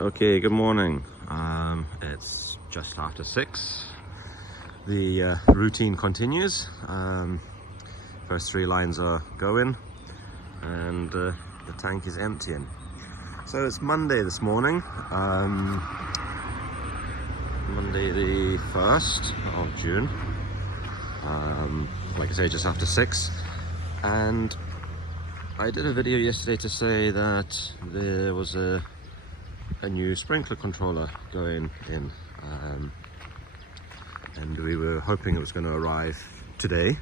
Okay, good morning. It's just after 6. The routine continues. First 3 lines are going and the tank is emptying. So it's Monday this morning, Monday the 1st of June. Like I say, just after 6. And I did a video yesterday to say that there was a new sprinkler controller going in, and we were hoping it was going to arrive today.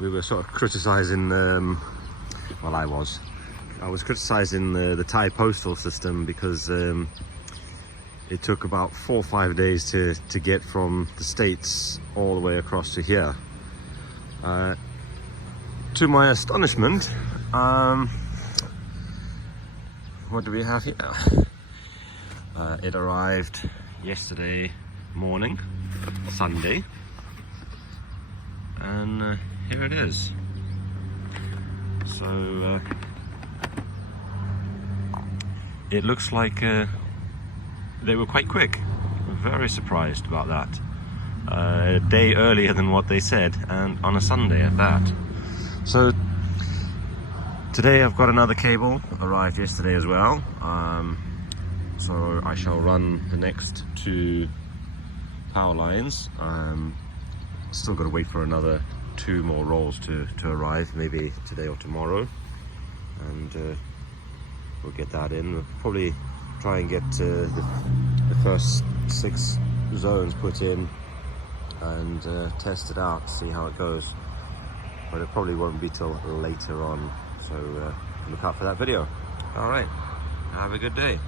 We were sort of criticizing, well, I was criticizing the Thai postal system because it took about 4 or 5 days to get from the States all the way across to here. To my astonishment, what do we have here? It arrived yesterday morning, Sunday, and here it is. So it looks like they were quite quick. I'm very surprised about that. A day earlier than what they said, and on a Sunday at that. So today I've got another cable, arrived yesterday as well, so I shall run the next 2 power lines. Still got to wait for another 2 more rolls to arrive, maybe today or tomorrow, and we'll get that in. We'll probably try and get the first 6 zones put in and test it out, see how it goes, but it probably won't be till later on. So look out for that video. All right, have a good day.